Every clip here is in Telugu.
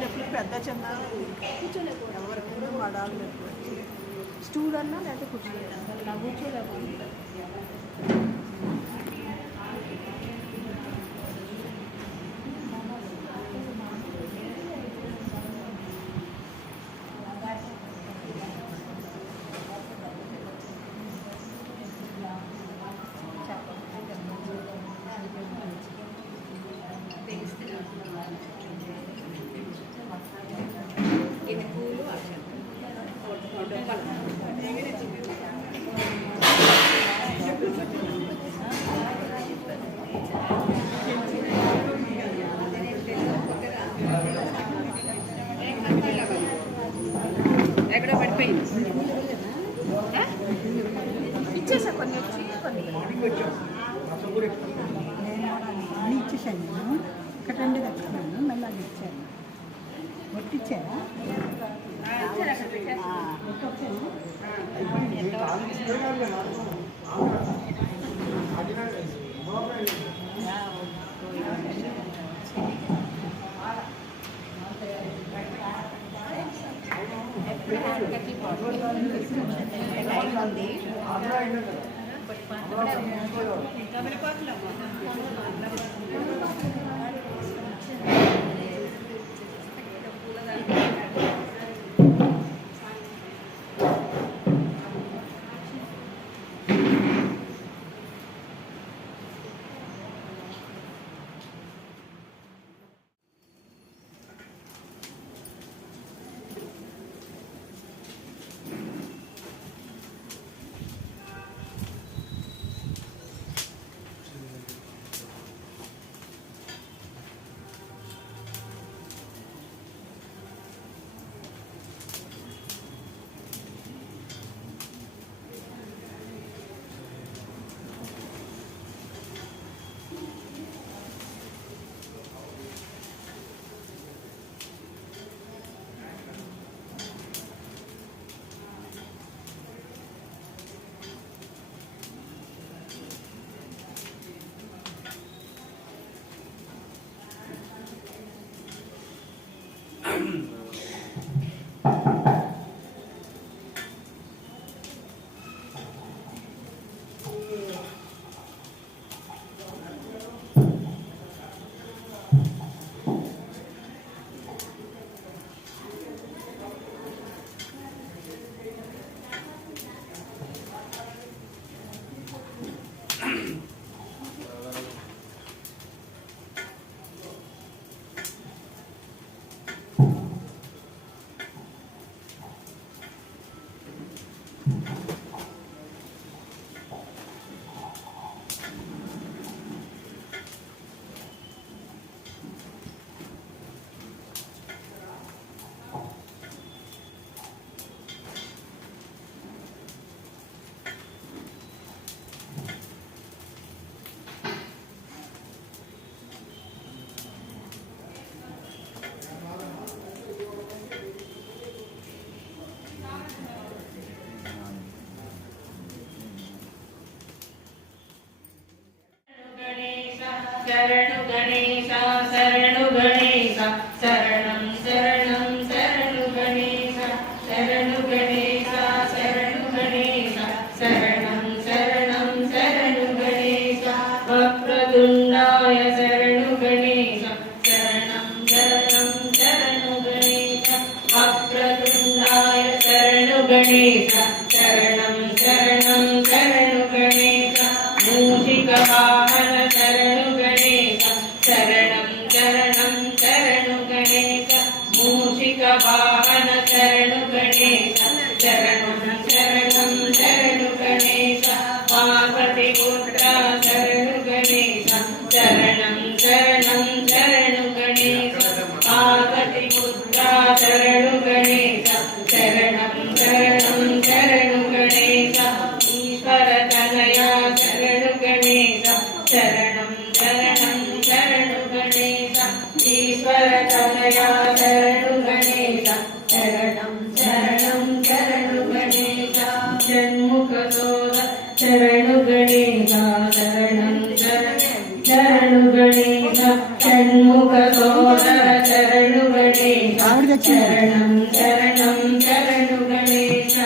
నొప్పులు పెద్ద చిన్న కూర్చోలేకపోతే ఎవరికి మడాలు నొప్పి స్టూల్ అన్నా లేకపోతే కూర్చోలేదు ఇలా కూర్చోలేకపోతే ఎక్కడో పడిపోయింది ఇచ్చేసా కొన్ని వచ్చి కొన్ని అని ఇచ్చేసాను నేను ఇక్కడ రెండు తెచ్చుకున్నాను మళ్ళీ అది ఇచ్చాను ఒట్టిచ్చారా शरणु गणेश शरणु गणेश शरणं शरणं शरणु गणेश शरणु गणेश शरणु गणेश शरणं शरणं शरणु गणेश वक्रतुण्डाय शरणु गणेश शरणं शरणं शरणु गणेश वक्रतुण्डाय शरणु गणेश शरणं शरणं शरणु गणेश मूषिकवाहन शरणु गणेश शरणं शरणं शरणु गणेश मूषिकवाहन शरणु गणेश शरणं शरणं शरणु गणेश पार्वतीपुत्र शरणु गणेश शरणं शरणं शरणु गणेश पार्वतीपुत्र शरणु गणेश शरणं शरणं शरणु गणेश ईश्वर तनया शरणु गणेश शरणं शरणं शरणु गणेश ईश्वर तनया शरणु गणेश शरणं शरणं शरणु गणेश षण्मुखसोद शरणु गणेश शरणं शरणु गणेश षण्मुखसोदर शरणु गणेश ఆవిడ తెచ్చింది. శరణం శరణు గణేశ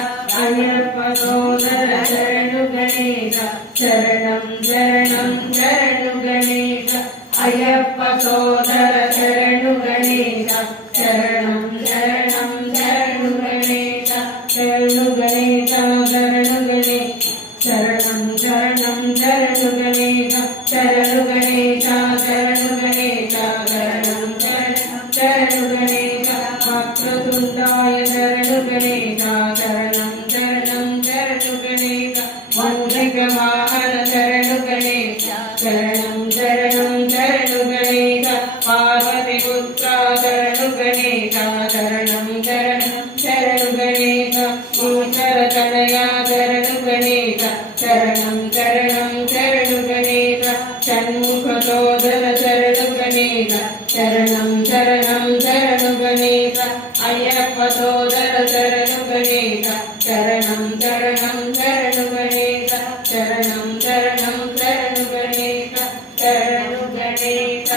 అయ్యప్ప సోదర శరణు గణేశ శరణం శరణం శరణు గణేశ అయ్యప్ప సోదర శరణు గణేశ శరణం శరణం శరణు గణేశ శరణు గణేశ శరణు గణేశ శరణం శరణం శరణు గణేశ శరణు గణేశ శరణు గణేశ శరణం శరణం శరణు గణేశ వక్రతుండాయ శరణు గణేశ శరణం శరణం శరణు గణేశ మౌలిక వాహన శరణు గణేశ శరణం శరణం శరణు గణేశ పార్వతి పుత్ర శరణు గణేశ శరణం శరణం శరణు గణేశ ఈశ్వర తనయ శరణు గణేశ శరణం శరణం శరణు గణేశ షణ్ముఖ సోదర శరణు గణేశ శరణం శరణం శరణు గణేశ అయ్యప్ప సోదర శరణు గణేశ శరణం శరణం శరణు గణేశ శరణం శరణం శరణు గణేశ శరణు గణేశ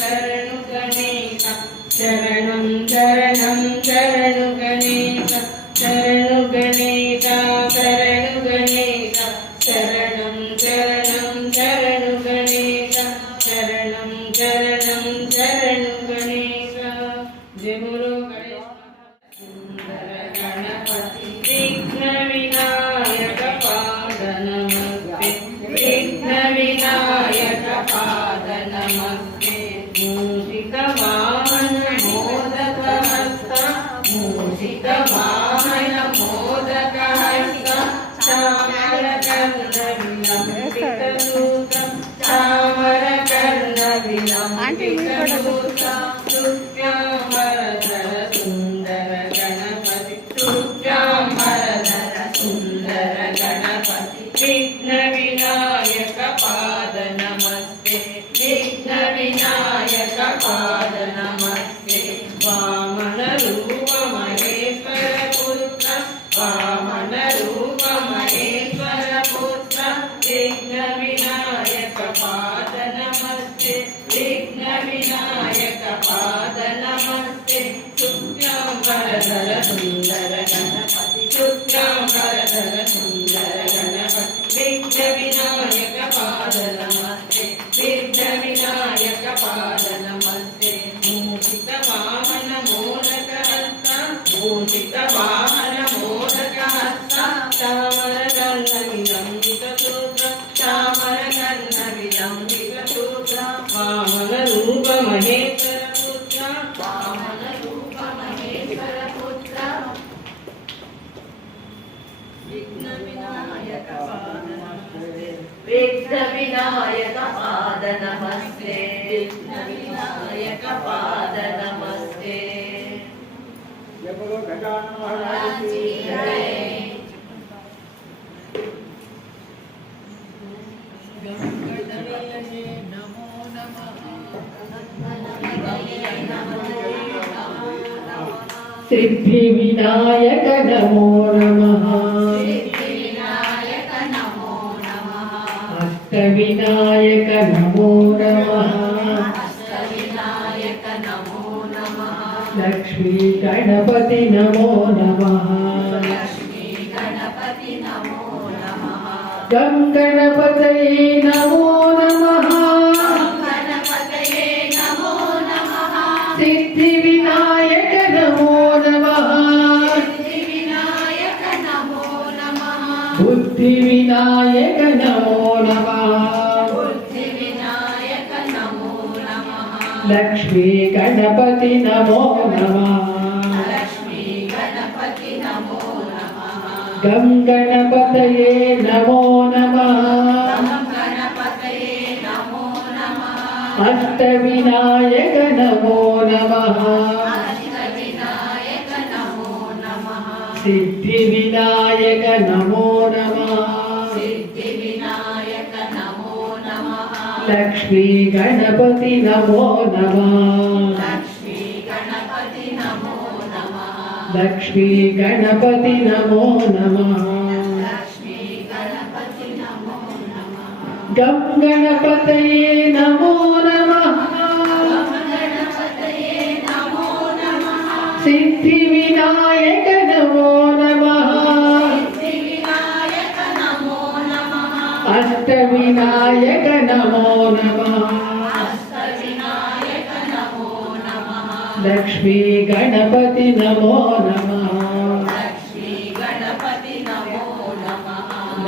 శరణు గణేశ శరణం శరణం శరణు గణేశ శరణు గణేశ శరణు గణేశ శరణం శరణం శరణు గణేశ శరణం శరణం శరణు గణేశ జములు సుందర గణపతి విఘ్న వినాయక పాద నమస్తే విఘ్న వినాయక పాద నమస్తే మూషిక వాహన మోదక హస్త మూషిక వాహన మోదక హస్త చామర కర్ణ విలంబిత సూత్రం చామర కర్ణ విలంబిత సూత్రం తుభ్యామరధర సుందర గణపతి తుభ్యామరధర సుందర గణపతి విఘ్న వినాయక పాద నమస్తే విఘ్న వినాయక పాద నమస్తే వామన రూప మహేశ్వర పుత్ర వామన రూప మహేశ్వర పుత్ర విఘ్న వినాయక పాద నమస్తే విఘ్న వినాయక పాద నమస్తే శుక్లాంబరధర సుందర గణపతి శుక్లాంబరధర సుందర గణపతి విఘ్న వినాయక పాద నమస్తే విఘ్న వినాయక పాద నమస్తే మూషిత వాహన మోదక హస్త మూషిత వాహన మోదక హస్త చామర కర్ణ విలంబిత సూత్ర చామర కర్ణ విలంబిత సూత్ర వామన రూప మహేశ్వర పుత్ర వామన రూప మహేశ్వర పుత్ర విఘ్న వినాయక పాద నమస్తే విఘ్న వినాయక పాద నమస్తే విఘ్న వినాయక పాద నమస్తే సిద్ధి వినాయక నమో నమః అష్ట వినాయక నమో నమః లక్ష్మీ గణపతి నమో నమః గం గణపతయే నమో నమః సిద్ధి వినాయక నమో నమః బుద్ధి వినాయక నమో నమః లక్ష్మీ గణపతి నమో నమః గం గణపతయే నమో నమః అష్ట వినాయక నమో నమః సిద్ధి వినాయక నమో నమః లక్ష్మీ గణపతి నమో నమః లక్ష్మీ గణపతి నమో నమః గం గణపతయే నమో నమః వినాయక నమో నమః అష్ట వినాయక నమో నమః లక్ష్మీ గణపతి నమో నమః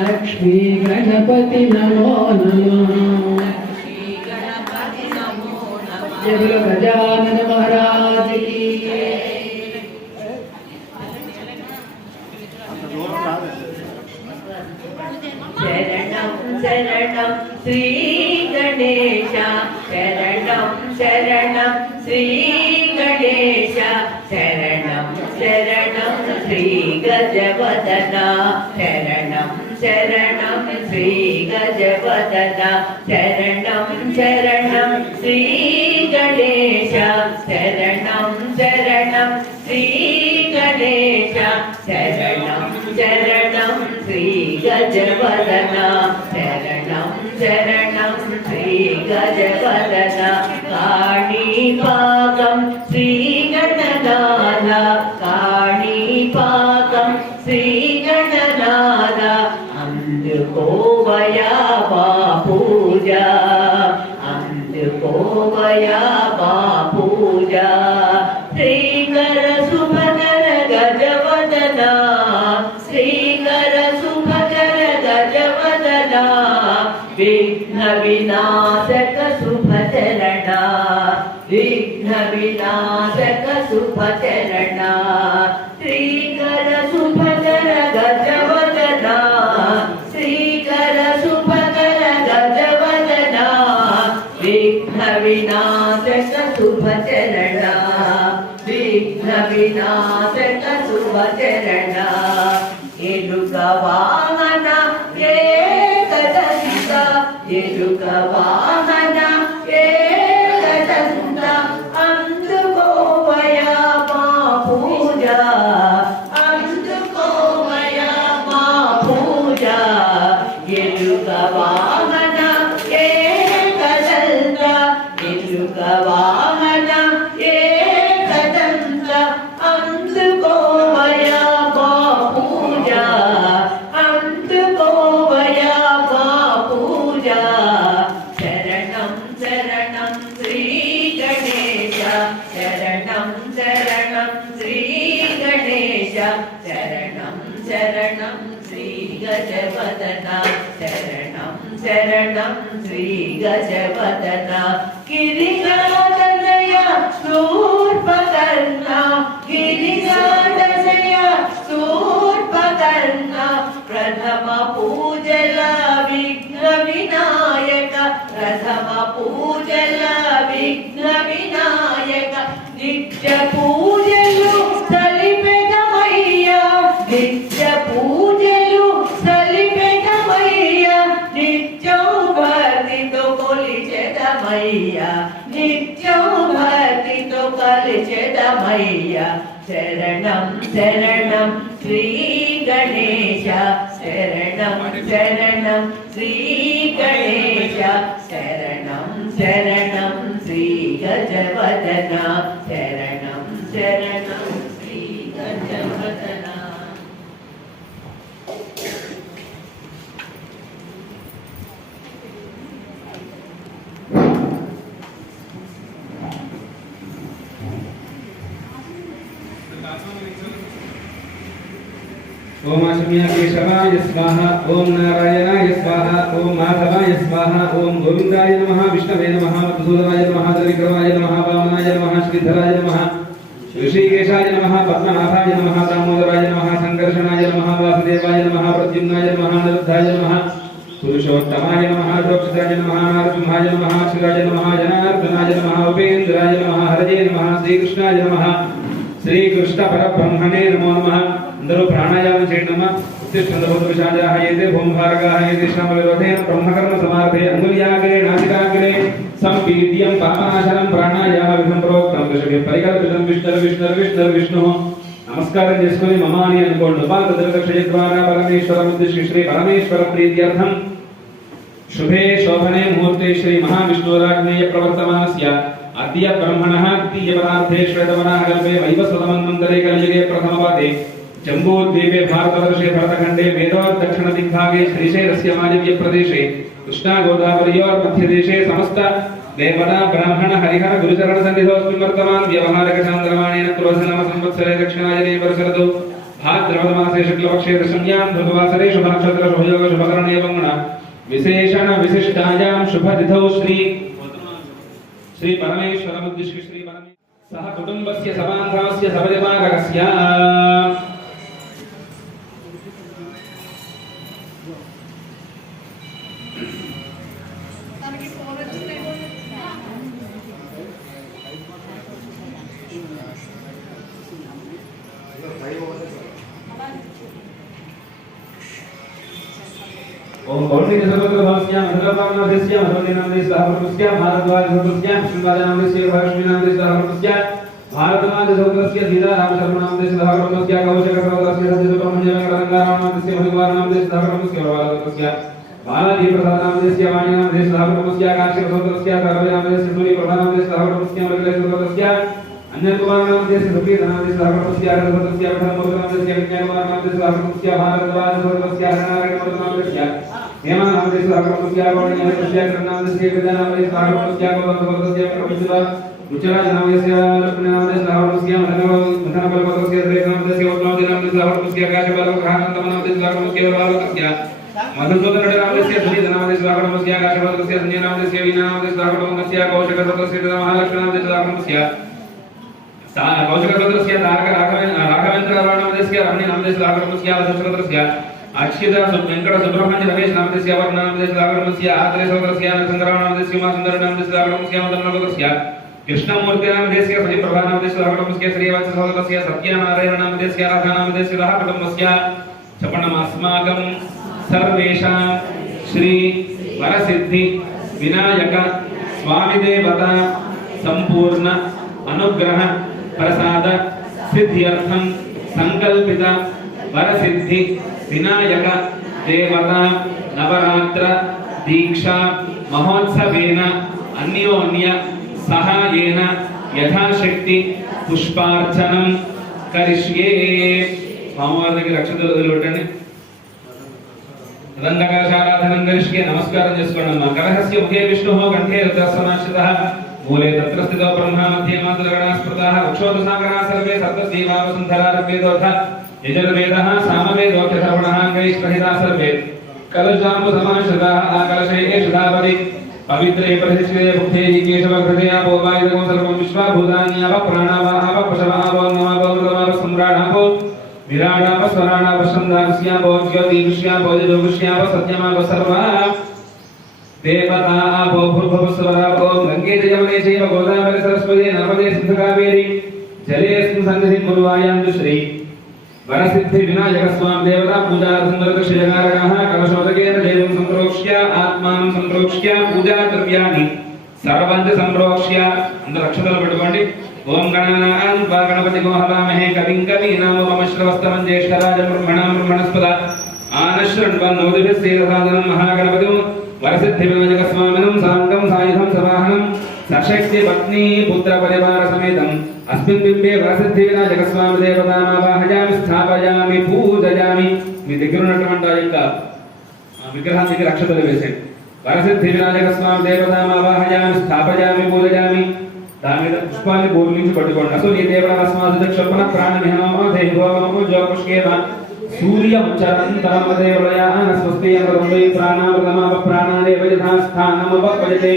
లక్ష్మీ గణపతి నమో నమః జయ బోలో గజానన మహారాజ్ की శరణం శరణం శ్రీ గణేశ శరణం శరణం శ్రీ గణేశ శరణం శరణం శ్రీ గజవదన శరణం శరణం శ్రీ గజవదన శరణం శరణం శ్రీ గణేశ శరణం శరణం శ్రీ గణేశ శరణం శరణం శ్రీ గజవదన శరణం శరణం శ్రీ గజవదన కాణీపాకం శ్రీ గణనాథ కాణీపాకం శ్రీ గణనాథ అందుకోవయా మా పూజ అందుకోవయా మా పూజ శ్రీకర శుభకర గజవదన శ్రీకర శుభకర గజవదన విఘ్న వినాశక శుభచరణ విఘ్న వినాశక శుభచరణ శ్రీకర శుభకర గజవదన శ్రీకర శుభకర గజవదన విఘ్న వినాశక శుభచరణ విఘ్న వినాశక శుభచరణ ఎలుక వాహన ఏకదంత ఎలుక వాహన ఏకదంత అందుకోవయా మా పూజ అందుకోవయా మా పూజ ఎలుక వాహన ఏకదంత ఎలుక వాహన ఏకదంత అందుకోవయా మా పూజ అందుకోవయా మా పూజ శరణం శరణం శ్రీ గణేశ శరణం శరణం శ్రీ గణేశ శరణం శరణం శ్రీ గజవదన శరణం శరణం శ్రీ గజవదన గిరిగాధనయ శూర్పకర్ణ గిరిగాధనయ శూర్పకర్ణ ప్రథమ పూజల విఘ్న వినాయక ప్రథమ పూజల విఘ్న వినాయక నిత్య పూజలు సలిపెదమయ్యా నిత్య పూజలు సలిపెదమయ్యా నిత్యం భక్తితో కొలిచెదమయ్యా నిత్యం భక్తితో కొలిచెదమయ్యా శరణం శరణం శ్రీ గణేశ శరణం శరణం శ్రీ గణేశ శరణం శరణం శ్రీ గజవదన శరణం శరణం శ్రీ గజవదన ओम अश्विनी केशवाय स्वाहा ओम नारायणाय स्वाहा ओम माधवाय स्वाहा ओम गोविंदाय नमः विष्णवे नमः मधुसूदनाय नमः त्रिविक्रमाय नमः वामनाय नमः श्रीधराय नमः ऋषिकेशाय नमः पद्मनाभाय नमः दामोदराय नमः संकर्षणाय नमः वासुदेवाय नमः प्रद्युम्नाय नमः अनिरुद्धाय नमः पुरुषोत्तमाय नमः द्रौपदाय नमः नारसिंहाय नमः शिवाय नमः जनार्दनाय नमः उपेन्द्राय नमः हरये नमः श्रीकृष्णाय नमः श्रीकृष्ण परब्रह्मणे नमो नमः अंदरो प्राणायाम चेतनमा उत्तिष्ठन्तभूतविषाजाः येते भूमभारकाः येते श्रमविरोधेन ब्रह्मकर्म समारभे अंगुल्याग्रे नासिकाग्रे संपीड्यं पापनाशनं प्राणायामविधं प्रोक्तं दशके परिकल्पितं विष्णुः नमस्कारं చేసుకొని మమాని అనుకోండి ఉపాంతదర్శయ ద్వారా పరమేశ్వరం శ్రీ పరమేశ్వర ప్రీత్యర్థం शुभे शोभने मुहूर्ते श्री महाविष्णुराज्ञेय प्रवर्तमानस्य अद्य ब्रह्मणः द्वितीयपदार्थे श्वेतवराहकल्पे वैवस्वतमन्वन्तरे कलियुगे प्रथमपादे जम्बूद्वीपे भारतवर्षे भरतखण्डे वेदोर्दक्षिणदिग्भागे श्रीशैलस्य मालव्यप्रदेशे कृष्णागोदावर्योर्मध्यदेशे समस्त देवता ब्राह्मण हरिहर गुरुचरण सन्निधोऽस्मिन् वर्तमान व्यवहारकशान्तरमाणेन क्रोधनाम संवत्सरे दक्षिणायने वर्षरतु भाद्रपदमासे शुक्लपक्षे दशम्यां भृगुवासरे शुभनक्षत्र शुभयोग शुभकरणे वङ्गण विशेषण विशिष्टायां शुभतिथौ श्री परमेश्वरमुद्दिश्य श्री परमेश्वर सह कुटुम्बस्य सबान्धवस्य सपरिवारकस्य ओम कौंडिन्य सर्वत्र मधुरपावनादेस्य मधुरनामदेस्य सहवर्तस्य भारद्वाजस्य श्रीवादनामदेस्य भाष्मीनामदेस्य सहवर्तस्य भारतमादेशस्य सीताराम शर्मनामदेस्य सहवर्तस्य कौशक सर्वत्रस्य सज्जतपमञ्जलकरङ्गारामदेस्य मधुवारनामदेस्य सहवर्तस्य भारतस्य बालाजी प्रसादनामदेस्य वाणीनामदेस्य सहवर्तस्य काश्यप सर्वत्रस्य सर्वनामदेस्य सूर्य प्रभानामदेस्य सहवर्तस्य मृगलेश सर्वत्रस्य अन्यकुमारनामदेस्य सुप्रीतनामदेस्य सहवर्तस्य सर्वत्रस्य पठनमूर्तनामदेस्य विज्ञानकुमारनामदेस्य सहवर्तस्य भारद्वाज सर्वत्रस्य हरनारायणमूर्तनामदेस्य हेमानामदेस्य सहवर्तस्य वाणीनामदेस्य कृष्णामदेस्य विद्यानामदेस्य सहवर्तस्य गोवर्धनवर्तस्य प्रभुत्व उच्चराजनामदेस्य लक्ष्मीनामदेस्य सहवर्तस्य मधनबलवर्तस्य द्रेनामदेस्य उत्तमदिनामदेस्य सहवर्तस्य काशबलग्रहानन्दमनामदेस्य सहवर्तस्य बालकस्य मधुसूदननामदेस्य सुनीतनामदेस्य सहवर्तस्य काशबलस्य संजयनामदेस्य वीणानामदेस्य सहवर्तस्य कौशकवर्तस्य महालक्ष्मीनामदेस्य सहवर्तस्य कौशकवर्तस्य राघवेन्द्रनामदेस्य रमणीनामदेस्य सहवर्तस्य वसुषकवर्तस्य अक्षित वेंकट सुब्रह्मण्य रमेश नामदेस्य वर्णनामदेस्य सहवर्तस्य आत्रेयवर्तस्य संग्रामनामदेस्य उमासुन्दरनामदेस्य सहवर्तस्य मदनवर्तस्य कृष्णमूर्तिनामदेस्य सजिप्रभानामदेस्य सहवर्तस्य श्रीवत्सवर्तस्य सत्यनारायणनामदेस्य राधानामदेस्य सहकुटुम्बस्य चपणमस्माकं सर्वेषां श्री वरसिद्धि विनायक स्वामी देवता संपूर्ण अनुग्रह प्रसाद सिद्ध्यर्थं संकल्पित वरसिद्धि विनायक देवता नवरात्र दीक्षा महोत्सवेन अन्योन्य सहायेन यथाशक्ति पुष्पार्चनं करिष्ये स्वामिवारिकी रक्षतలు వదిలిపెట్టండి దండకలశారాధనం కరిష్యే నమస్కారం చేసుకోండి కలహస్య ముఖే విష్ణుః కంఠే రుద్రస్వనాశ్రితః మూలే తత్ర స్థితో బ్రహ్మ మధ్యే మాతృగణాస్పృతః వక్షోదసాగరः సర్వే సప్తదేవావసుంధరార్వేదోథ यजुर्वेदः सामवेदोऽक्षरवणः अंगैस्पहिता सर्वे कलशाम्बु समाश्रिताः आकलशे शुधापति पवित्रे प्रतिष्ठिते मुखे केशवकृते आपो वायुदगो सर्वं विश्वाभूतान्याव प्राणावाव पशवाव नवाव मृतवाव सम्राणाव विराडाव स्वराणाव छन्दांस्याव ज्योतिष्याव यजुगुष्याव सत्यमाव सर्वा देवताव भूर्भुवस्वराव गंगे जयवने चैव गोदावरी सरस्वती नर्मदे सिन्धुकावेरी जलेऽस्मिन् सन्निधिं कुर्वायान्तु श्री वरसिद्धि विनायक स्वामी देवता पूजा संवर्गक्षयकारकः कलशोदकेन देवं संप्रोक्ष्य आत्मानं संप्रोक्ष्य पूजा द्रव्याणि सर्वांच संप्रोक्ष्य अंदर अक्षतలు పెట్టుకోండి ఓం గణానాం త్వా గణపతిగో హవామహే కవిం కవీనాముపమశ్రవస్తమం జ్యేష్ఠరాజం బ్రహ్మణాం బ్రహ్మణస్పద ఆనశ్రవన్నోదిభిः సేదసాదనం మహాగణపతిం వరసిద్ధి వినాయక స్వామినం సాంగం సాయుధం సవాహనం सशक्ति पत्नी पुत्र परिवार समेतम अस्मिन् बिंबे वरसिद्धि विनायक स्वामी देवतामावाहयामि स्थापयामि पूजयामि మీ దగ్గర ఉన్నటువంటి ఆ యొక్క విగ్రహాన్ని దగ్గర అక్షతలు వేసేయండి వరసిద్ధి వినాయక స్వామి దేవతామావాహయామి స్థాపయామి పూజయామి దాని మీద పుష్పాన్ని బోర్లించి పట్టుకోండి అసలు ఈ దేవతాస్మాదు క్షపణ ప్రాణమిహనమో దేవోమో జోపుష్కేమ సూర్య ఉచ్చరంతరం దేవలయాన స్వస్తి యంత్రై ప్రాణామృతమావ ప్రాణాదేవ యథా స్థానమవపయతే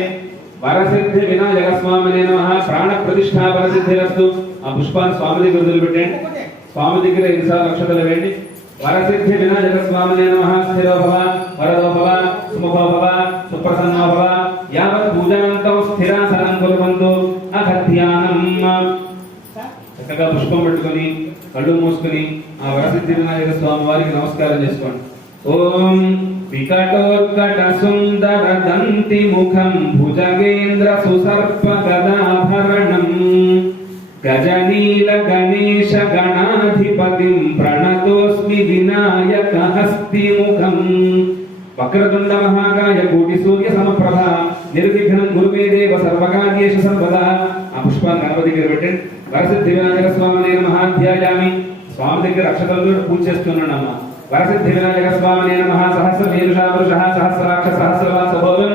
వరసిద్ధి వినాయక స్వామినే నమః ప్రాణ ప్రతిష్ఠా వరసిద్ధిరస్తు ఆ పుష్పాన్ని స్వామి దగ్గర వదిలిపెట్టండి స్వామి దగ్గర 5 సార్లు అక్షతలు వేయండి వరసిద్ధి వినాయక స్వామినే నమః స్థిరో భవ వరదో భవ సుముఖో భవ సుప్రసన్నో భవ యావత్ పూజాంతం స్థిరాసనం కుర్వంతు అగధ్యానం చక్కగా పుష్పం పెట్టుకొని కళ్ళు మూసుకొని ఆ వరసిద్ధి వినాయక స్వామి వారికి నమస్కారం చేసుకోండి ఓం विकटोत्कट सुंदर दंति मुखं भुजगेंद्र सुसर्प गदाभरणं गजनील गणेश गणाधिपतिं प्रणतोस्मि विनायक हस्ति मुखं वक्रतुंड महाकाय कोटि सूर्य समप्रभा निर्विघ्नं कुरु मे देव सर्वकार्येषु सर्वदा పుష్పాన్ని గణపతి దగ్గర పెట్టండి. వరసిద్ధి వినాయక స్వామిని నమః ధ్యాయామి. స్వామి దగ్గర అక్షతలతో పూజ చేస్తున్నానమ్మా. వరసిద్ధి వినాయక స్వామిని నమః సహస్ర వీరుషా పురుషః సహస్రాక్ష సహస్రవాస భోగం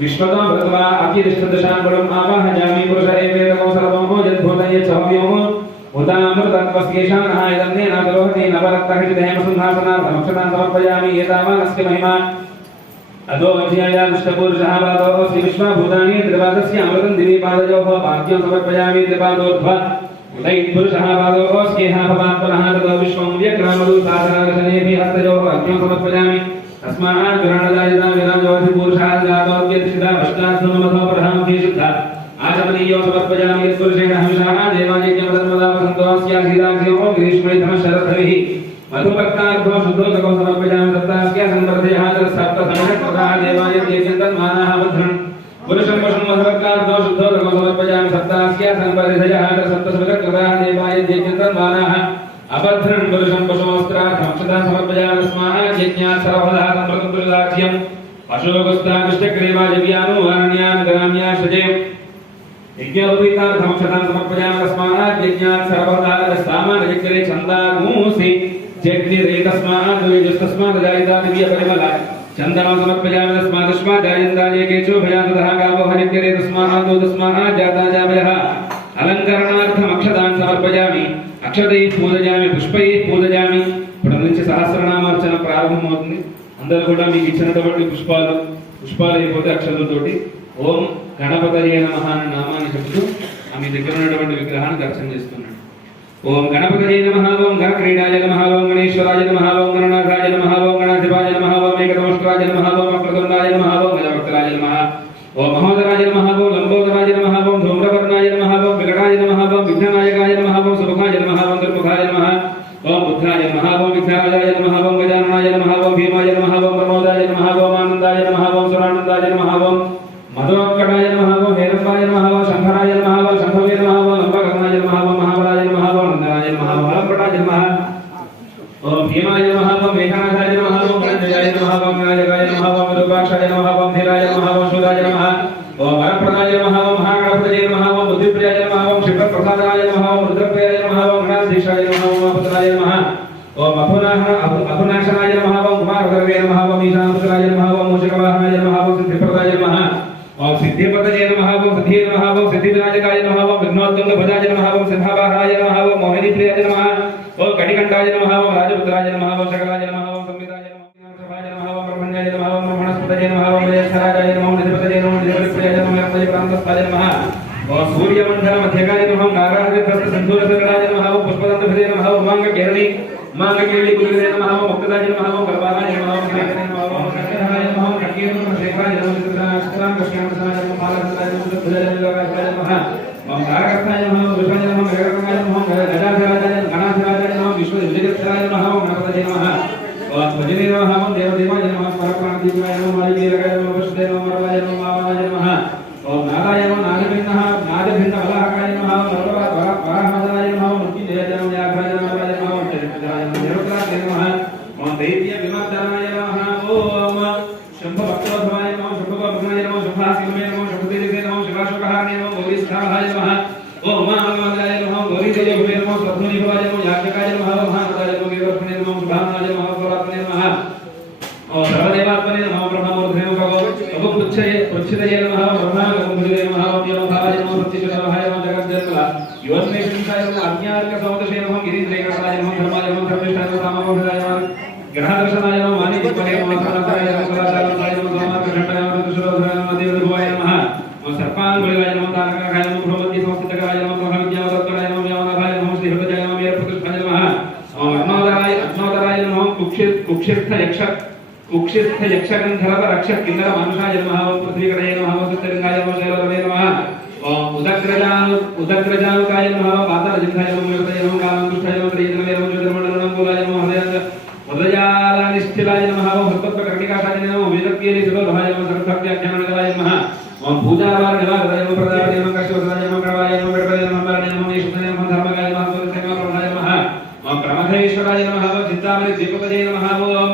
విశ్వతో భగవా అఖిలిష్టదశాంగుళం ఆవాహయామి. పురుష ఏవేదమో సర్వమో యద్భూతయే చౌమ్యమో ఉదామృతత్వస్కేశానః ఇదన్నే నాగరోహతి నవరత్నహితేమ సింహాసనార్థమక్షతాన్ సమర్పయామి. ఏతావానస్య మహిమా అదో అధ్యాయానుష్టపురుషः పాదో శ్రీ విశ్వభూతాని త్రిపాదస్య అమృతం దివి పాదయోః వాక్యం సమర్పయామి. త్రిపాదోర్ధ్వ ఉదయపురుషः పాదో స్కేహ భవాత్మనః తదో విశ్వం వ్యగ్రామదు సాధనాదశనేభి హస్తయోః వాక్యం సమర్పయామి. తస్మాత్ విరాణదాయిదా విరాజోధి పురుషः జాతోద్యతిషితా వష్టాస్మమథో ప్రధామఖే శుద్ధ ఆచమనీయో సమర్పయామి. యత్పురుషేణ హవిషాః దేవాయజ్ఞమదన్మదాపసంతోస్యాధీరాగ్ర్యో గ్రీష్మైధమ శరద్ధవిః మధుభక్తార్థో శుద్ధోదకో సమర్పయామి. దత్తాస్య సంవర్ధయః సప్త సమయకృతాః దేవాయజ్ఞేయంతన్మానాః బధ్రన్ పురుషం పశుం మధుభక్తార్థో శుద్ధోదకో సమర్పయామి. సప్తాస్య సంవర్ధయః సప్త సమయకృతాః దేవాయజ్ఞేయంతన్మానాః అబధ్రన్ పురుషం పశుమస్త్రార్థం అక్షతాన్ సమర్పయామి. తస్మాత్ యజ్ఞాత్ సర్వదా సంప్రతం పురుషాఖ్యం పశోగస్తానుష్టక్రేవాజవ్యాను వారణ్యాన్ గ్రామ్యాశ్రజే యజ్ఞోపవీతార్థం అక్షతాన్ సమర్పయామి. తస్మాత్ యజ్ఞాత్ సర్వదా సామానయజ్ఞే ఛందాగూసి జగ్నిరేతస్మాత్ ద్వేజస్తస్మాత్ జాయితా దివ్య పరిమళ చందనం సమర్పయామి. తస్మాదస్మాత్ జాయంతాయ కేచో భయానదః గావో హరిక్యరే తస్మాత్ తస్మాత్ జాతా జామయః అలంకరణార్థం అక్షతాన్ సమర్పయామి. అక్షతైః పూజయామి, పుష్పైః పూజయామి. ఇప్పుడు నుంచి సహస్రనామార్చన ప్రారంభమవుతుంది. అందరూ కూడా మీకు ఇచ్చినటువంటి పుష్పాలు అయిపోతే అక్షతలతోటి ఓం గణపతయే నమః అనే నామాన్ని చెప్తూ మీ దగ్గర ఉన్నటువంటి విగ్రహాన్ని దర్శనం చేస్తున్నాడు. ఓం గణపతయే నమః, ఓం గణక్రీడాయ నమః, ఓం గణేశ్వరాయ నమః, ఓం గణనాథాయ నమః, ఓం గణాధిపాయ నమః, ఓం ఏకదంష్ట్రాయ నమః, ఓం వక్రతుండాయ నమః, ఓం గజవక్త్రాయ నమః, ఓం మహోదరాయ నమః, ఓం లంబోదరాయ నమః, ఓం ధూమ్రవర్ణాయ నమః, ఓం వికటాయ నమః, ఓం విఘ్ననాయకాయ నమః, ఓం సుముఖాయ నమః, ఓం దుర్ముఖాయ నమః, ఓం బుద్ధాయ నమః, ఓం విఘ్నరాజాయ నమః, ఓం గజాననాయ నమః, ఓం భీమాయ నమః, ఓం ప్రమోదాయ నమః, ఓం ఆనందాయ నమః, ఓం సురానందాయ నమః, ఓం మధోక్కడాయ నమః, ఓం హేరంబాయ నమః, ఓం శంకరాయ నమః, ఓం శంభవే నమః, ఓం లంబకర్ణాయ నమః, ఓం మహాబలాయ నమః, ఓం నందనాయ నమః, ఓం అలంకృతాయ నమః, ఓం భీమాయ నమః, ఓం మేఘనాథాయ నమః, ఓం రంజయాయ నమః, ఓం నాయకాయ నమః, ఓం రూపాక్షాయ నమః, ఓం ధీరాయ నమః, ఓం శూలాయ నమః, ఓం వరప్రదాయ నమః, ఓం మహాగణపతయే నమః, ఓం బుద్ధిప్రియాయ నమః, ఓం శివప్రసాదాయ నమః, ఓం రుద్రప్రియాయ నమః, ఓం గణాధీశాయ నమః, ఓం అపతరాయ నమః, ఓం అపునాశనాయ నమః, ఓం కుమారగర్వే నమః, ఓం ఈశానపుత్రాయ నమః, ఓం మూషికవాహనాయ నమః, ఓం సిద్ధిప్రదాయ నమః, ఓం సిద్ధిపతయే నమః, ఓం సిద్ధియే నమః, ఓం సిద్ధివినాయకాయ నమః, ఓం విఘ్నోత్తుంగభుజాయ నమః, ఓం సిద్ధావాహనాయ నమః, ఓం మోహినీప్రియాయ నమః, ఓం కటికంఠాయ నమః, ఓం రాజపుత్రాయ నమః, ఓం శకలాయ నమః, ఓం సంవితాయ నమః, ఓం నమః, ఓం బ్రహ్మణ్యాయ నమః, ఓం బ్రహ్మణస్పతయే నమః, ఓం వేదశరాయ నమః, ఓం నిధిపతయే నమః, నిధిపతిప్రియాయ నమః, ఓం ప్రాంతస్థాయ నమః, ఓం సూర్యమండల మధ్యకాయ నమః, ఓం నారాయణ సంధూరసకలాయ నమః, ఓం పుష్పదంతభృదే నమః, ఓం ఉమాంగకేరణి మాంగకేళి కులిదే నమః, ఓం ముక్తదాయ నమః, ఓం కల్పాయ నమః, ఓం కైకనే నమః, ఓం కర్కరాయ నమః, ఓం కర్కీయ నమః, శేఖరాయ నమః, చిత్రాక్షరాం కృష్ణాంతసాయ నమః, పాలసంతాయ నమః, భుజాయ నమః, ఓం కారకర్తాయ నమః, ఓం వృషాయ నమః, మేఘకర్ణాయ నమః, ఓం గజాధిరాజాయ గణాధిరాజాయ నమః, విశ్వవిజయకర్తాయ నమః, ఓం గణపతయే నమః, ఓం భజనే నమః, ఓం దేవదేవాయ నమః, పరప్రాణదీపాయ నమః, మాళికీరకాయ నమః, వసుదేవ నమః, వరదాయ నమః, వామనాయ నమః, ఓం నాదాయ నమః, నాదభిన్నః నాదభిన్న వరాహకాయ నమః, వరాహమదనాయ నమః, మృత్యుంజయాయ నమః, వ్యాఘ్రాయ నమః, ఓం చరిత్రాయ నమః, నిరుద్రాయ నమః, ఓం దైత్య విమర్దనాయ నమః, ఓం శంభవక్రోద్భవాయ నమః, శుభగోభ్రమాయ నమః, శుభాసింహే నమః, శుభతేజసే నమః, శుభాశోకహార్ణే నమః, గౌరీస్థావహాయ నమః, ఓం ఉమామగాయ నమః, గౌరీదేవభవే నమః, స్వప్ననిభవాయ నమః, యాజ్ఞకాయ నమః, ఓం మహానదాయ నమః, గీవర్ధనే నమః, శుభానాయ నమః, గౌరాత్మనే నమః, ఓం సర్వదేవాత్మనే నమః, బ్రహ్మమూర్ధనే నమః, ఓం పృచ్ఛితయే నమః, బ్రహ్మాగముదే నమః, ఓం యోగాయ నమః, ప్రత్యక్షరాయ నమః, జగజ్జన్మల యువన్మేషాయ నమః, అజ్ఞార్క సౌదశే నమః, గిరీంద్రేకరాయ నమః, ధర్మాయ నమః, ధర్మిష్ఠాయ నమః, రామమోహనాయ నమః, గ్రహదర్శనాయ నమః, వాణిజ్యపదే నమః, సనాతనాయ నమః, సదాచారాయ నమః, సోమార్కఘంటాయ నమః, ఋతుశరోధనాయ నమః, దేవదేవాయ నమః, ఓం సర్పాంగుళాయ నమః, తారకాయ నమః, భ్రమతి సంస్థితకాయ నమః, మహావిద్యావదత్తాయ నమః, వ్యామనాథాయ నమః, శ్రీహృదయాయ నమః, వీరప్రతిష్ఠాయ నమః, ఓం అర్ణోదరాయ నమః, కుక్షిస్థ యక్షగంధర్వ రక్ష కిన్నర మనుషాయ నమః, ఓం పృథ్వీకటయే నమః, ఓం సుత్తలింగాయ నమః, శైలవే నమః, ఓం ఉదగ్రజానుకాయ నమః, పాతాళజింహాయ నమః, యువతయ నమః, కామంతుష్టాయ నమః, శ్రీజనమే నమః, జ్యోతిర్మండలనంబూలాయ నమః, హృదయాలనిష్ఠిలాయ నమః, ఓం హృత్పత్రకర్ణికాశాయ నమః, వీరకేలి శిరోధవాయ నమః, సర్వభక్త్యాఖ్యానగలాయ నమః, ఓం పూజావార నివారదాయ నమః, ప్రదాయ నమః, కశ్యపదాయ నమః, కడవాయ నమః, గణపతయ నమః, మరణాయ నమః, ఈశ్వరాయ నమః, ధర్మకాయ నమః, సురసయ నమః, ప్రమదాయ నమః, ఓం ప్రమథేశ్వరాయ నమః, ఓం చింతామణి దీపపదే నమః, ఓం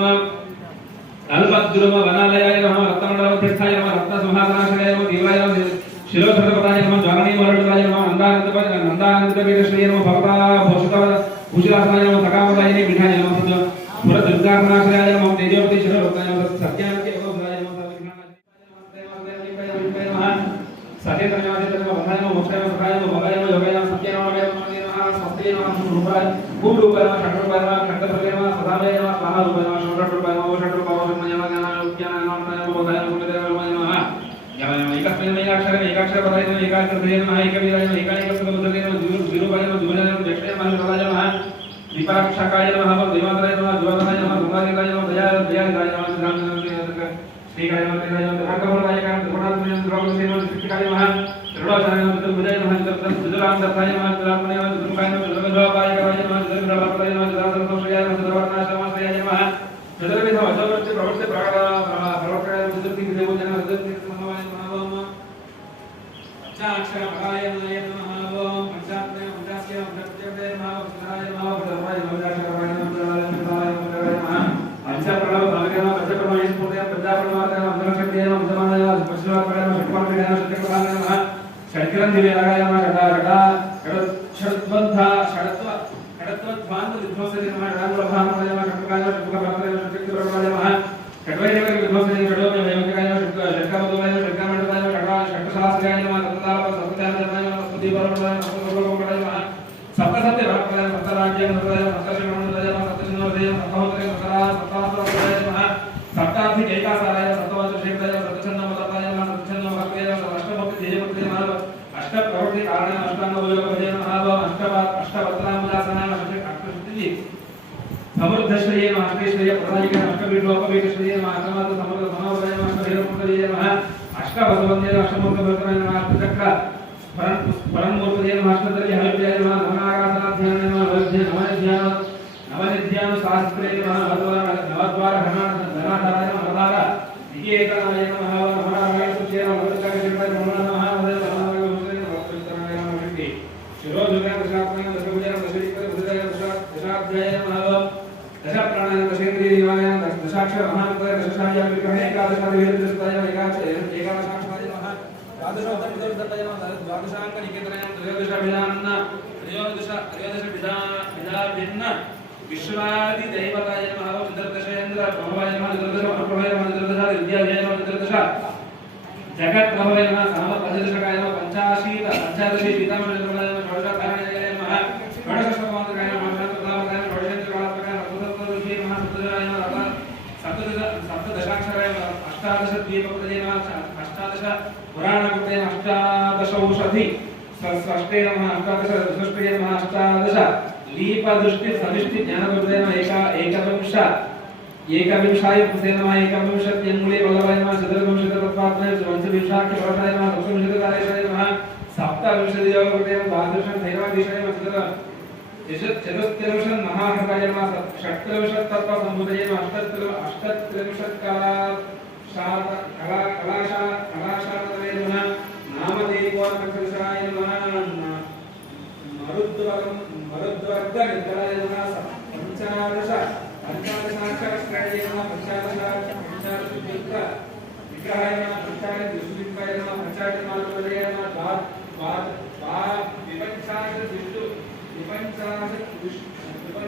కల్పద్రుమ వనాలయాయ నమః, రత్నమండలమధ్యస్థాయ నమః, రత్నసింహాసనాశయాయ నమః, తీవ్రాయ నమః, శిరోధృతపదాయ నమః, ज्वालनी वरदराय नमः नंदानंदपीठ श्री नमः भगवता भूषितासनाय नमः सकामदायिनी पीठाय नमः पुरत दुर्गासनाश्रयाय नमः तेजोपति शररूपाय नमः सत्यानंदे भगवताय नमः सत्यतन्याय नमः बधाय नमः मोक्षाय नमः सखाय नमः भगाय नमः योगाय नमः सत्याय नमः स्वस्ति नमः रूपाय भूम रूपाय नमः षट् रूपाय नमः खंडफले नमः सदामय नमः स्वाहा रूपाय नमः षट् रूपाय नमः षट् रूपाय नमः ज्ञानाय नमः बोधाय नमः नमः एकस्मिन् एकाक्षरे एकाक्षर पदाय नमः एकाक्षरे नमः एकवीराय नमः एकाक्षर बुद्धे नमः विरूपाय नमः दुर्गाय नमः दक्षिणे नमः प्रदाय नमः दीपाक्षकाय नमः देवादाय नमः दुर्गादाय नमः दुर्गादाय नमः दयादाय नमः श्रीकाय नमः तेनाय नमः भागवताय नमः त्रिगुणात्मने नमः द्रौपदी नमः श्रीकाय नमः त्रिलोचनाय नमः चतुर्भुजाय नमः चतुरांगदाय नमः चतुरात्मने नमः चतुर्मुखाय नमः चतुर्भुजाय नमः चतुर्भुजाय नमः चतुर्भुजाय नमः चतुर्वर्णाश्रमाश्रयाय नमः चतुर्विध वचोवृत्ति प्रवृत्ति प्रवक्राय नमः चतुर्विध देवोजन चतुर्विध समवाय नमः ओम पंचाक्षर महाय नमः ओम पंचात्मने पंचास्य पंचप्रत्यय नमः पंचराय नमः पंचराय नमः पंचाक्षराय नमः पंचराय नमः पंचप्रणव भागय नमः पंचप्रणव ईश्वरदेव पंचाप्रणव पंचशक्तिय नमः पंचमानय नमः पंचवाक्य नमः षट्वाक्य नमः षट्प्रधान नमः षट्किरणदिव्याय नमः षड्वद्धा षड्वद्वान्त विध्वंसति नमः षड्वद्भानमय नमः षट्काय नमः षट्कपात्रय नमः षट्किरणप्रभाय नमः षड्वैरवै विध्वंसति षड्वोपय वैमतिकाय नमः षट्कामदोय नमः षट्कामण्डलाय नमः षट्शास्त्राय नमः तत्ताप सत्यानंदनाय नमः सतीवरणाय नमः सत्सर्वोपराय नमः सप्तसत्य भक्ताय नमः सप्तराज्याय नमः सप्तशरणोदय नमः सप्तशरणोदय नमः सप्तहोदय नमः सप्तात्मकाय नमः सप्ताधिक एकासाराय सप्तवादशेखाय सप्तछन्नमताय नमः सप्तछन्नमभक्ताय नमः अष्टभक्ति तेजभक्ति नमः अष्टप्रवृत्ति कारणाय अष्टांगभुजभजे नमः अष्टवत्राम्बुजासनाय अष्टशक्ति समृद्धश्रेये नमः अष्टेश्वर्य प्रदायिके नमः अष्टपीठोपपीठश्रेये नमः अष्टमात्र समृद्ध समावराय नमः अष्टभैरवपुत्रये नमः अष्टभगवन्ये नमः अष्टमूर्तभद्राय नमः अष्टचक्र परममूर्तये नमः अष्टदर्य हरिप्रियाय नमः नवनागासनाध्याय नमः नवनिध्यान शास्त्रे नमः नवद्वार धनाधाराय नमः नवधार विकेतनाय नमः नवनारायण सुचये नमः नवदकाय नमः नमः शिरोजुगाय दशात्मने दशभुजाय दशविक्र दशजाय दशाध्याय नमः दशप्राणाय दशेन्द्रियाय दशाक्षर महानताय दशशाय विग्रहे एकादशादिवेद दशताय एकादशाक्षराय नमः द्वादशोत्तरविदर्दताय नमः द्वादशाङ्कनिकेतनाय त्रयोदशभिधानन्न त्रयोदशभिधाभिन्न विश्वादिदैवताय नमः चतुर्दशेन्द्र प्रभवाय नमः चतुर्दशप्रभवाय नमः चतुर्दशादिविद्याय नमः चतुर्दश जगत्प्रभवे नमः सामपञ्चदशकाय नमः पंचादशी पीताम्बरप्रभवे नमः षोडशाधारणाय नमः षोडशश्लोकमात्रकाय नमः षोडशप्रथापकाय नमः षोडशेन्द्रकलात्मकाय नमः सप्तदशे नमः सप्तदशाय नमः सप्तदशाक्षराय नमः अष्टादशद्वीपकृतये नमः अष्टादश पुराणकृतये नमः अष्टादशौषधि षष्ठे नमः अष्टादशदुष्टये नमः अष्टादश लीपदृष्टि सदृष्टि ज्ञानकृतये नमः एकविंशाय पुरुषे नमः एकविंशत्यङ्गुले वल्लभाय नमः चतुर्विंशतितत्त्वात्मने पञ्चविंशाख्य पुरुषाय नमः सप्तविंशतिकालेशाय नमः सप्तविंशतियोगकृते नमः द्वादशं धैर्यवादीशाय नमः चतुस्त्रिंशन् महाहृताय नमः षट्त्रिंशत्तत्त्वसम्भूतये नमः अष्टत्रिंशत्कलाशातवे नमः नामदेवोन्नक्षराय नमः मरुद्वर्गनिधराय नमः पंचादशाक्षरश्रेणीय नमः पंचादशविग्रहाय नमः पंचादशविष्णुलिङ्गाय नमः पंचादशमातृवदये नमः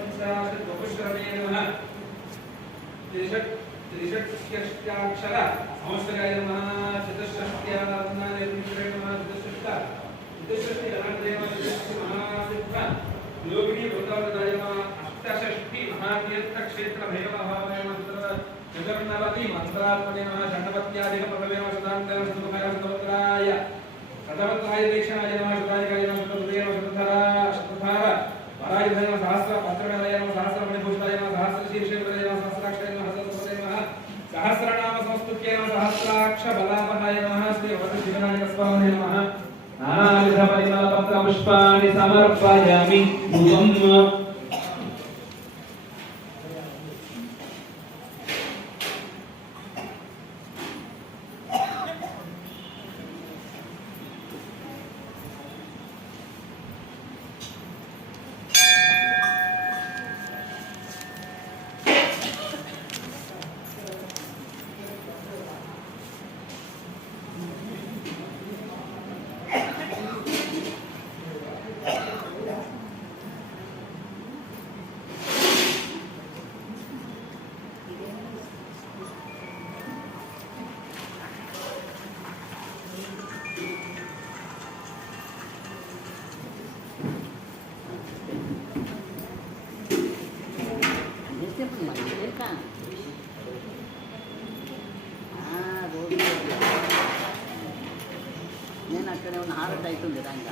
विपञ्चाशद्वपुष्करणे नमः त्रिषष्ट्याक्षर संवत्सराय नमः चतुष्षष्ट्यानानिर्मिषणे नमः चतुष्षष्टिगणाधिपतये नमः चतुष्षष्टिमहासिद्ध योगिनी वृन्दावनाय नमः अष्टषष्टि महातीर्थक्षेत्र भैरवभावाय नमः चतुर्नवति मंत्रात्मने नमः षण्णवत्याधिकप्रभवे नमः शतान्ताय शतमुखाय शतवत्राय शतवत्राय दीक्षाय नमः शताधिकाय नमः शतवृदये नमः शतधार वरायुधाय नमः सहस्रपत्रणाय नमः सहस्रमणिभूषणाय नमः सहस्रशीर्षेन्द्राय नमः सहस्राक्षाय नमः सहस्रपदे नमः सहस्रनाम संस्तुत्ये नमः सहस्राक्ष बलापहाय नमः श्री वरदशिवनाय स्वामिने नमः नानाविध परिमलपत्रपुष्पाणि समर्पयामि धूपम् ಒಂದು ಹಾರಟ್ ಆಯ್ತು ರಂಗ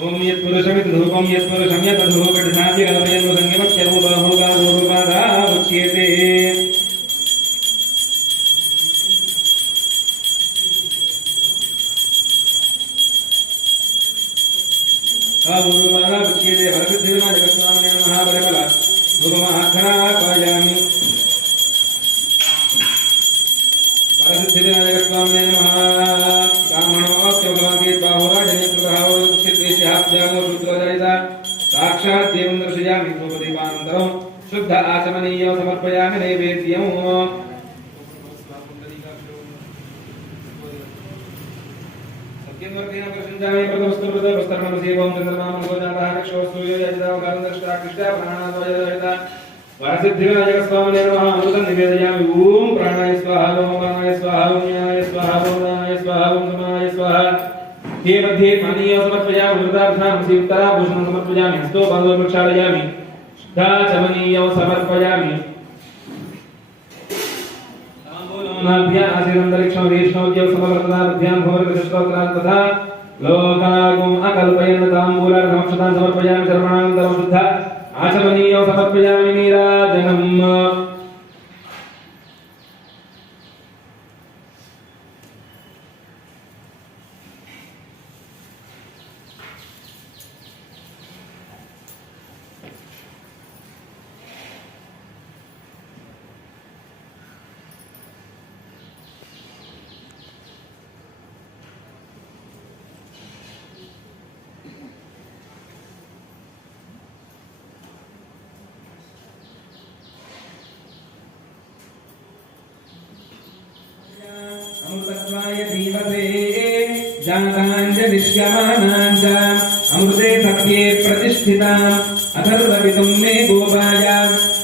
ओम यत्पुरुषमित धूपम यत्पुरुषम यतधूपटिसांसि कल्पयन् संयमच्यरूपहोगारूपादा उच्यते रूपादा उच्यते वरसिद्धिर्मा जगत्स्वामिने नमः बलबला धूपमाघ्रापयामि वरसिद्धिर्मा जगत्स्वामिने नमः साक्षात् देवं दर्शयामि धूपदीपानन्तरं शुद्ध आचमनीयं समर्पयामि नैवेद्यम् सत्यं वर्तेन प्रसञ्जामि प्रथमस्तुप्रदवस्तरणमसेवं चन्द्रमां सोजातः रक्षोस्तूयो यजदावकालं दृष्टा कृष्टा प्राणाद्वयदयता वरसिद्धिविनायकस्वामिने नमः अमृतं निवेदयामि ॐ प्राणाय स्वाहा ॐ प्राणाय स्वाहा ॐ ज्ञानाय स्वाहा ॐ दानाय स्वाहा ॐ समाय स्वाहा हे मध्ये पानीय समर्पयामि अमृतार्थं सीताभूषणं समर्पयामि हस्तो बांधव प्रक्षालयामि शुद्धाचमनीय समर्पयामि ताम्बूलनाभ्या आशीर्वादरिक्षं वैष्णव्य समवर्तनाभ्यां भवरकस्तोत्रां तथा लोकागुं अकल्पयन् ताम्बूलार्थं समर्पयामि सर्वणान्तरं शुद्ध आचमनीय समर्पयामि नीराजनम् अमृतत्वाय धीमते जाताञ्जलिष्यमानाञ्च अमृते सत्ये प्रतिष्ठिताम् अथर्वपितुं मे गोपाय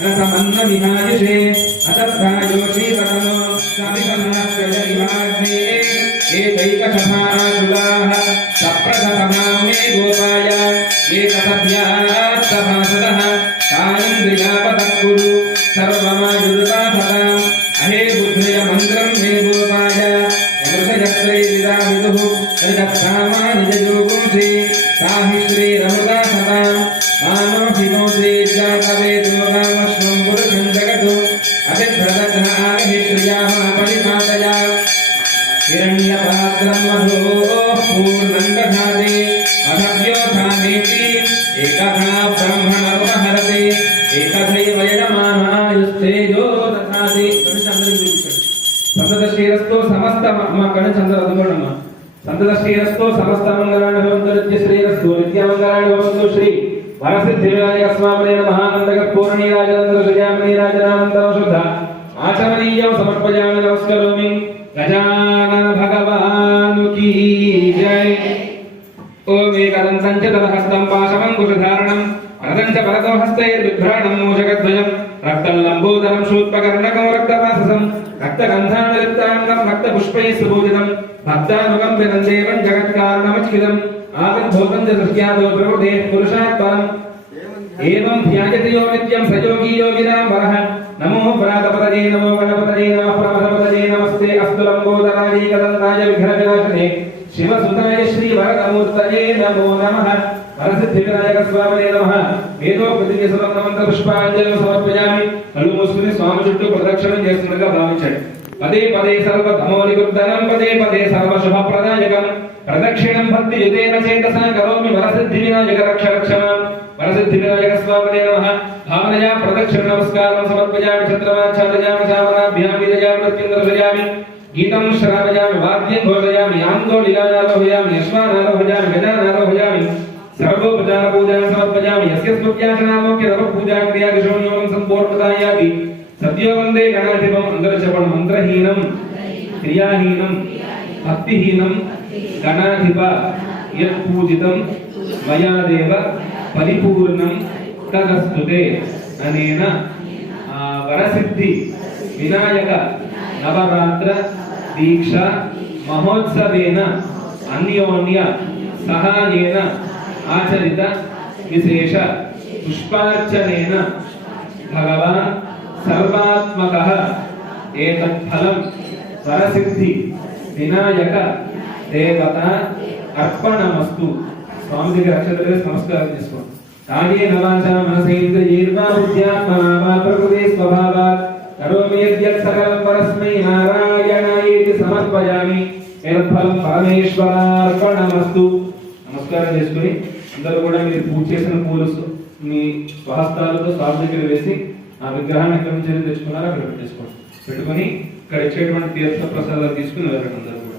रसमन्नमिहायुषे अतप्रायोषीतनो समितमाप्यजरिमाग्ने एकैकशफाशुलाः सप्रथतमा मे गोपाय एकसभ्यात् सभासदः तानिन्द्रियापतः कुरु सर्वमायुर्वासताम् अहे बुद्धय मन्त्रं मे गोपाय यमृषयत्रैविदाविदुः रजत्सामानिजयोगुंसि साहि श्रीरमृता सताम् मानोऽभिनो श्रीजातवेदोगामश्वं पुरुषं जगतु अभिभ्रदघ्नाहि श्रियामापरिपातया हिरण्यपात्रं मधोः पूर्णं दधाति अभव्योधानेति एकथा ब्रह्मणर्वहरति एकथैव यजमानायुस्तेजो दधाति संततश्रीरस्तो समस्त कणचंद्र अदुगणम संततश्रीरस्तो समस्त मंगलानि भवन्तु नित्यश्रीरस्तो नित्यमंगलानि भवन्तु श्री वरसिद्धिविनायक स्वामिने नमः अनन्तपूर्णीराजनन्दर श्रीयामनीराजनानन्दं शुद्ध आचमनीयं समर्पयामि नमस्करोमि गजानन भगवान् की जय ओम एकदन्तं च तदहस्तं पाशमङ्कुशधारणं वरदं च वरदो हस्तैर्बिभ्राणं मूषकद्वयं रक्तं लम्बोदरं शूत्पकर्णकं रक्तवाससं रक्तगन्धानलिप्ताङ्गं रक्तपुष्पैः सुपूजितं भक्तानुगं विनन्देवं जगत्कारणमच्युतम् आविर्भूतं च सृष्ट्यादो प्रवृतेः पुरुषात् परम् एवं ध्यायते यो नित्यं स योगी योगिनां वरः नमो व्रातपतये नमो गणपतये नमः प्रमथपतये नमस्ते अस्तु लम्बोदराय एकदन्ताय विघ्नविनाशने शिवसुताय श्रीवरदमूर्तये नमो नमः वरसिद्धिविनायक स्वामिने नमः वेदोक्तिके समन्वन्तपुष्पाञ्जलिं समर्पयामि कल्लु मूసుకుని స్వామి చుట్టూ ప్రదక్షిణం చేస్తున్నట్టుగా భావించండి పదే పదే సర్వధమోనికుర్ధనం పదే పదే సర్వశుభప్రదాయకం ప్రదక్షిణం భక్తియుతేన చేతసా కరోమి వరసిద్ధివినాయక రక్షరక్షణం वरसिद्धिविनायक स्वामिने नमः भावनया प्रदक्षिण नमस्कारं समर्पयामि छत्रमाच्छादयामि सामनाभ्यां विदयामि नृत्यं गीतं श्रावयामि वाद्यं घोषयामि आन्दोलिनारोहयामि अश्वानारोहयामि गजानारोहयामि सर्वोपचारपूजां समर्पयामि यस्य स्तुत्यासनामोक्य नवपूजा क्रियादिशोनियोगं सम्पूर्णतायाति सद्यो वन्दे गणाधिपम् अन्तर्जपं मन्त्रहीनं क्रियाहीनं भक्तिहीनं गणाधिप यत्पूजितं मया देव परिपूर्णं तदस्तुते अनेन వరసిద్ధి వినాయక నవరాత్ర దీక్ష మహోత్సవేన అన్యోన్య సహాయేన ఆచరిత విశేష పుష్పార్చనేన భగవాన్ సర్వాత్మకః ఏతత్ ఫలం వరసిద్ధి వినాయక దేవత అర్పణమస్తు. స్వామి దగ్గర అక్షతలు నమస్కారం చేసుకోండి. కాయేన వాచా మనసేంద్రియైర్వా బుద్ధ్యాత్మనా వా ప్రకృతే స్వభావాత్ కరోమి యద్యత్ సకలం పరస్మై నారాయణాయేతి సమర్పయామి. ఏతత్ఫలం పరమేశ్వరార్పణమస్తు. నమస్కారం చేసుకుని అందరూ కూడా మీరు పూజ చేసిన పూలు మీ స్వహస్తాలతో స్వామి దగ్గర వేసి ఆ విగ్రహాన్ని ఎక్కడి నుంచి తెచ్చుకున్నారో అక్కడ పెట్టేసుకోండి. పెట్టుకొని ఇక్కడ ఇచ్చేటువంటి తీర్థ ప్రసాదాలు తీసుకుని వెళ్ళండి అందరూ కూడా.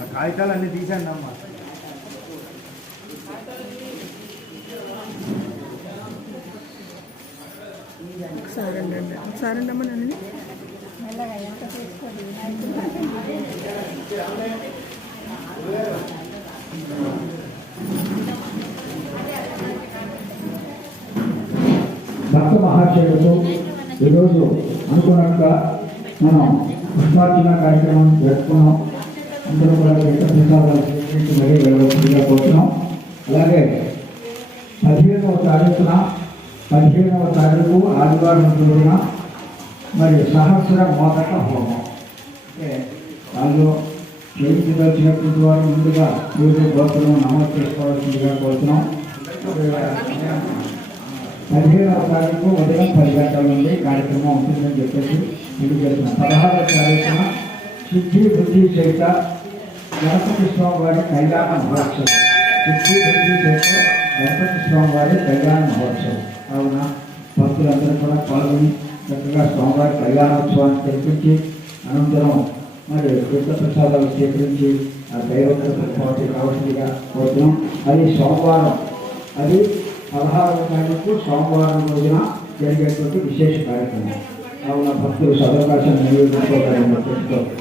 ఆ కాగితాలన్నీ తీసండి అమ్మా. ఒకసారి అమ్మ నన్ను మెల్లగా ఎంత చేసుకోండి. భక్త మహాశయులతో ఈరోజు అనుకున్నట్టుగా మనం పుష్పార్చన కార్యక్రమం జరుపుకున్నాం. అందరూ కూడా ప్రసాదాలు స్వీకరించి మరీ వెళ్ళవలసిందిగా కోరుతున్నాం. అలాగే 15వ తారీఖు ఆదివారం రోజున మరి సహస్ర మోదక హోమం అంటే వాళ్ళు చేయించదలిచినటువంటి వారు ముందుగా పూజ గోత్రం నమోదు చేసుకోవాల్సిందిగా కోరుతున్నాం. 15వ తారీఖు ఉదయం 10 గంటల నుండి కార్యక్రమం ఉంటుందని చెప్పేసి తెలియజేస్తున్నాం. 16వ తారీఖున సిద్ధి బుద్ధి చేత గణపతి స్వామి వారి కళ్యాణ మహోత్సవం. సిద్ధి బుద్ధి చేత గణపతి స్వామి వారి కళ్యాణ మహోత్సవం కావున భక్తులందరూ కూడా పాల్గొని చక్కగా స్వామివారి కళ్యాణోత్సవాన్ని జరిపించి అనంతరం మరి తీర్థ ప్రసాదాలు స్వీకరించి ఆ దైవత్వానికి రావాల్సిందిగా కోరుతున్నాం. అది సోమవారం, అది 16వ తారీఖు సోమవారం రోజున జరిగేటువంటి విశేష కార్యక్రమం కావున భక్తులు సదవకాశాన్ని వినియోగించుకోవాలని తెలుసుకోవాలి.